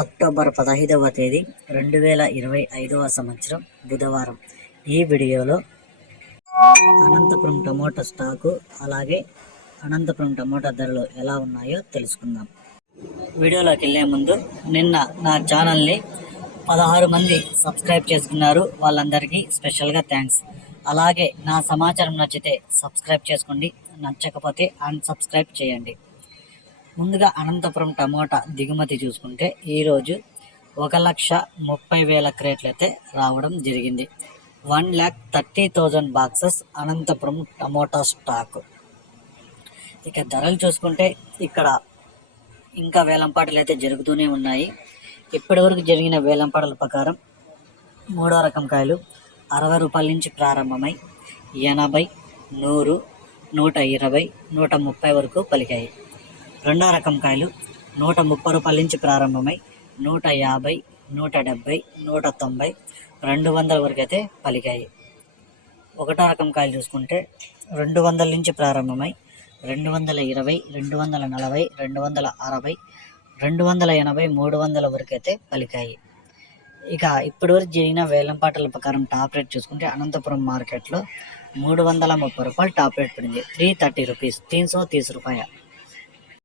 October 15వ తేదీ 2025వ సంవత్సరం బుధవారం. ఈ వీడియోలో అనంతపురం టమోటా స్టాకు అలాగే అనంతపురం టమోటా ధరలు ఎలా ఉన్నాయో తెలుసుకుందాం. వీడియోలోకి వెళ్ళే ముందు నిన్న నా ఛానల్ని 16 మంది సబ్స్క్రైబ్ చేసుకున్నారు. వాళ్ళందరికీ స్పెషల్గా థ్యాంక్స్. అలాగే నా సమాచారం నచ్చితే సబ్స్క్రైబ్ చేసుకోండి, నచ్చకపోతే అన్సబ్స్క్రైబ్ చేయండి. ముందుగా అనంతపురం టమోటా దిగుమతి చూసుకుంటే ఈరోజు 1,30,000 క్రేట్లు అయితే రావడం జరిగింది. 1,30,000 బాక్సెస్ అనంతపురం టమోటా స్టాక్. ఇక ధరలు చూసుకుంటే ఇక్కడ ఇంకా వేలంపాటలు అయితే జరుగుతూనే ఉన్నాయి. ఇప్పటివరకు జరిగిన వేలంపాటల ప్రకారం మూడో రకం కాయలు 60 రూపాయల నుంచి ప్రారంభమై 80, 100, 120, 130 వరకు పలికాయి. రెండో రకం కాయలు 130 రూపాయల నుంచి ప్రారంభమై 150, 170, 190, 200 వరకు అయితే పలికాయి. ఒకటో రకం కాయలు చూసుకుంటే 200 నుంచి ప్రారంభమై 220, 240, 260, 280, 300 వరకు అయితే పలికాయి. ఇక ఇప్పటివరకు జరిగిన వేలంపాటల ప్రకారం టాప్ రేట్ చూసుకుంటే అనంతపురం మార్కెట్లో 330 రూపాయలు టాప్ రేట్ పడింది. 330 రూపీస్, 330 రూపాయ.